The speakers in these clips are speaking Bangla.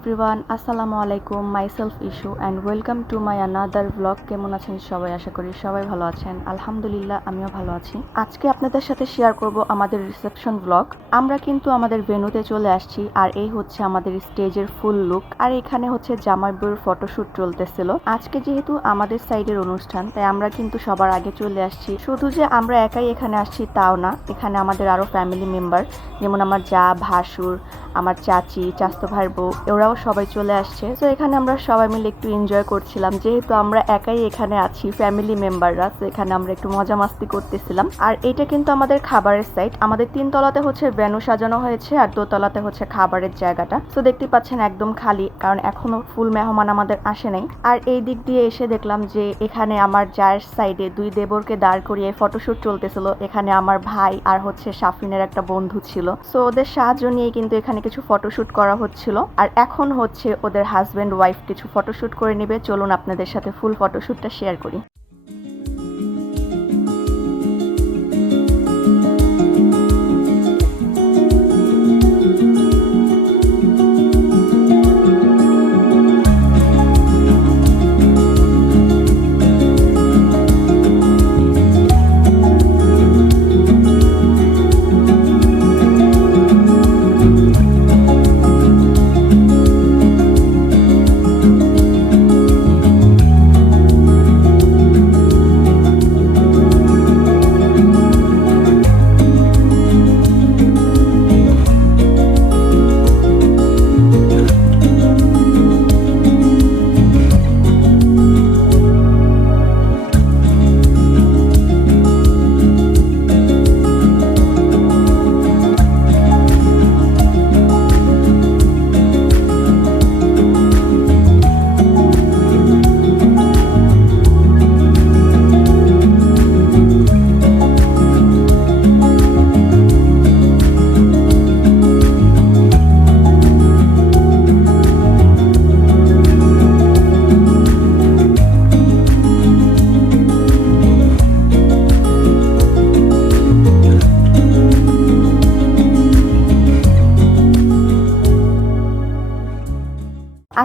এভরিওয়ান, আসসালামু আলাইকুম। Myself issue and welcome to my another blog. কেমন আছেন সবাই? আশা করি সবাই ভালো আছেন। আলহামদুলিল্লাহ, আমিও ভালো আছি। আজকে আপনাদের সাথে শেয়ার করব আমাদের রিসেপশন ব্লগ। আমরা কিন্তু আমাদের ভেন্যুতে চলে আসছি, আর এই হচ্ছে আমাদের স্টেজের ফুল লুক। আর এখানে হচ্ছে জামাই বউয়ের ফটোশুট চলতেছিল। আজকে যেহেতু আমাদের সাইডের অনুষ্ঠান, তাই আমরা কিন্তু সবার আগে চলে আসছি। শুধু যে আমরা একাই এখানে আসছি তাও না, এখানে আমাদের আরো ফ্যামিলি মেম্বার, যেমন আমার যা, ভাসুর, আমার চাচি, চাচতো ভাইয়ের বউ, ওরাও সবাই চলে আসছে। তো এখানে আমরা সবাই মিলে একটু এনজয় করছিলাম, যেহেতু আমরা একাই এখানে আছি ফ্যামিলি মেম্বাররা। তো এখানে আমরা একটু মজা মাস্তি করতেছিলাম। আর এটা কিন্তু আমাদের খাবারের সাইড। আমাদের 3 তলাতে হচ্ছে ভেন্যু সাজানো হয়েছে, আর 2 তলাতে হচ্ছে খাবারের জায়গাটা। তো দেখতে পাচ্ছেন একদম খালি, কারণ এখনো ফুল মেহমান আমাদের আসে নাই। আর এই দিক দিয়ে এসে দেখলাম যে এখানে আমার জায়ের সাইডে 2 দেবরকে দাঁড় করিয়ে ফটোশুট চলতেছিল। এখানে আমার ভাই আর হচ্ছে শাফিনের একটা বন্ধু ছিল। সো ওদের সাহায্য নিয়ে কিন্তু এখানে কিছু ফটোশুট করা হচ্ছিল। আর এখন হচ্ছে ওদের হাজব্যান্ড ওয়াইফ কিছু ফটোশুট করে নেবে। চলুন আপনাদের সাথে ফুল ফটোশুটটা শেয়ার করি।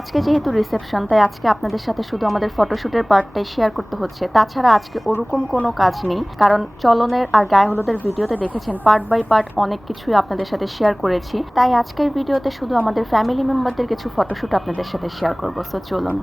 আজকে যেহেতু রিসেপশন, তাই আজকে আপনাদের সাথে শুধু আমাদের ফটোশুটের পার্টটাই শেয়ার করতে হচ্ছে। তাছাড়া আজকে ওরকম কোনো কাজ নেই, কারণ চলনের আর গায়ে হলুদের ভিডিওতে দেখেছেন পার্ট বাই পার্ট অনেক কিছুই আপনাদের সাথে শেয়ার করেছি। তাই আজকের ভিডিওতে শুধু আমাদের ফ্যামিলি মেম্বারদের কিছু ফটোশুট আপনাদের সাথে শেয়ার করবো। সো চলুন।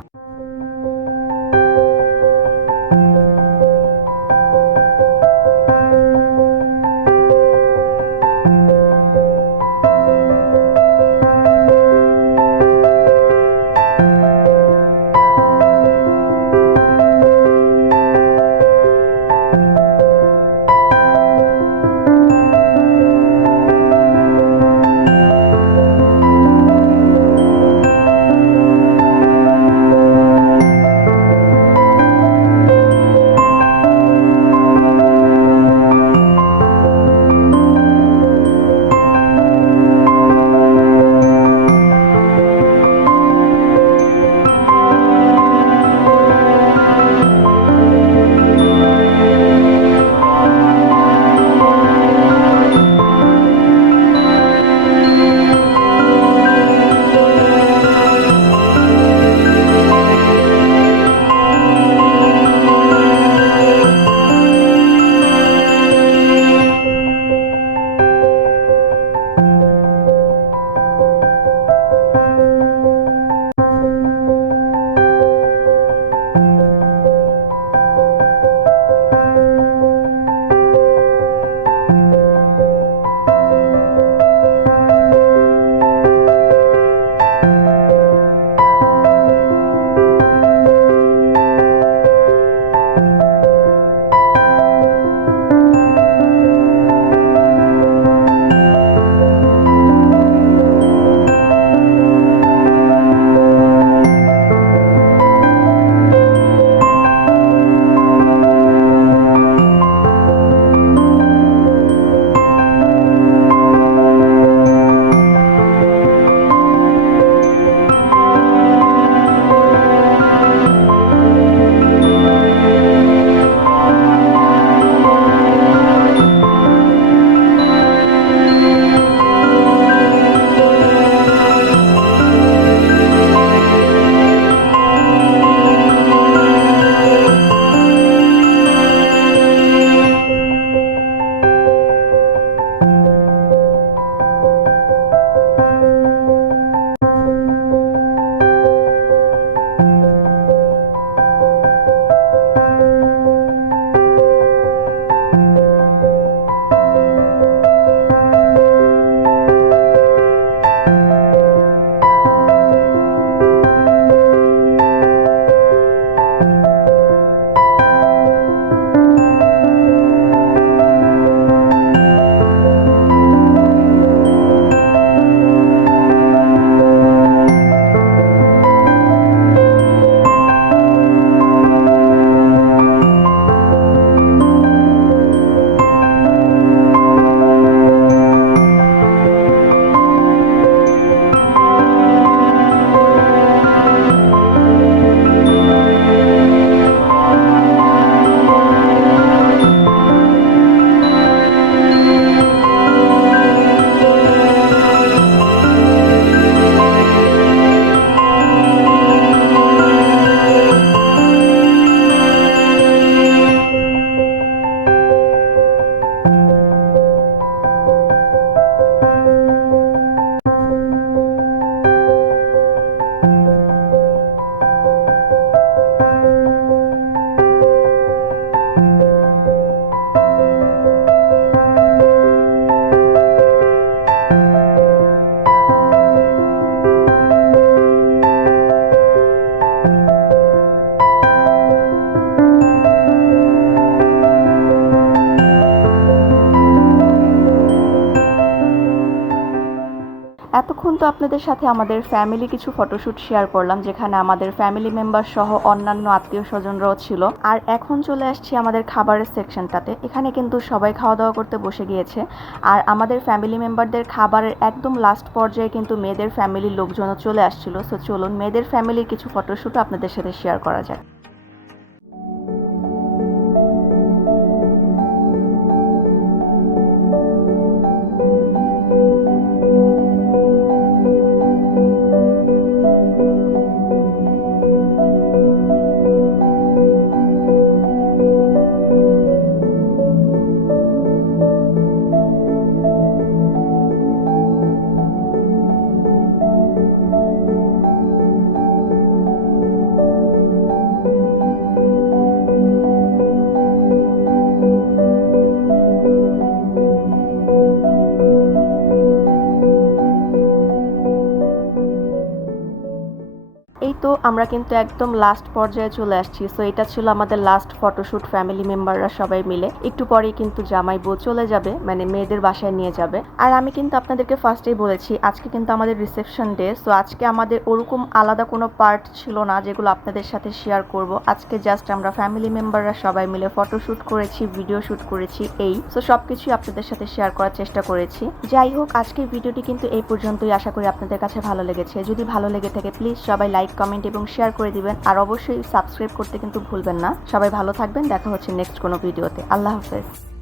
এতক্ষণ তো আপনাদের সাথে আমাদের ফ্যামিলি কিছু ফটোশুট শেয়ার করলাম, যেখানে আমাদের ফ্যামিলি মেম্বার সহ অন্যান্য আত্মীয় স্বজনরাও ছিল। আর এখন চলে আসছি আমাদের খাবারের সেকশনটাতে। এখানে কিন্তু সবাই খাওয়া দাওয়া করতে বসে গিয়েছে। আর আমাদের ফ্যামিলি মেম্বারদের খাবারের একদম লাস্ট পর্যায়ে কিন্তু মেয়েদের ফ্যামিলির লোকজনও চলে আসছিল। সো চলুন মেয়েদের ফ্যামিলির কিছু ফটোশুটও আপনাদের সাথে শেয়ার করা যায়। এই তো আমরা কিন্তু একদম লাস্ট পর্যায়ে চলে আসছি। সো এটা ছিল আমাদের লাস্ট ফটোশুট, ফ্যামিলি মেম্বাররা সবাই মিলে। একটু পরেই কিন্তু জামাই বউ চলে যাবে, মানে মেয়েদের বাসায় নিয়ে যাবে। আর আমি কিন্তু আপনাদেরকে ফার্স্টেই বলেছি আজকে কিন্তু আমাদের রিসেপশন ডে। সো আজকে আমাদের ওরকম আলাদা কোনো পার্ট ছিল না যেগুলো আপনাদের সাথে শেয়ার করব। আজকে জাস্ট আমরা ফ্যামিলি মেম্বাররা সবাই মিলে ফটোশুট করেছি, ভিডিও শুট করেছি। এই সো সবকিছুই আপনাদের সাথে শেয়ার করার চেষ্টা করেছি। যাই হোক, আজকের ভিডিওটি কিন্তু এই পর্যন্তই। আশা করি আপনাদের কাছে ভালো লেগেছে। যদি ভালো লেগে থাকে প্লিজ সবাই লাইক, কমেন্ট এবং শেয়ার করে দিবেন। আর অবশ্যই সাবস্ক্রাইব করতে কিন্তু ভুলবেন না। সবাই ভালো থাকবেন, দেখা হচ্ছে নেক্সট কোনো ভিডিওতে। আল্লাহ হাফেজ।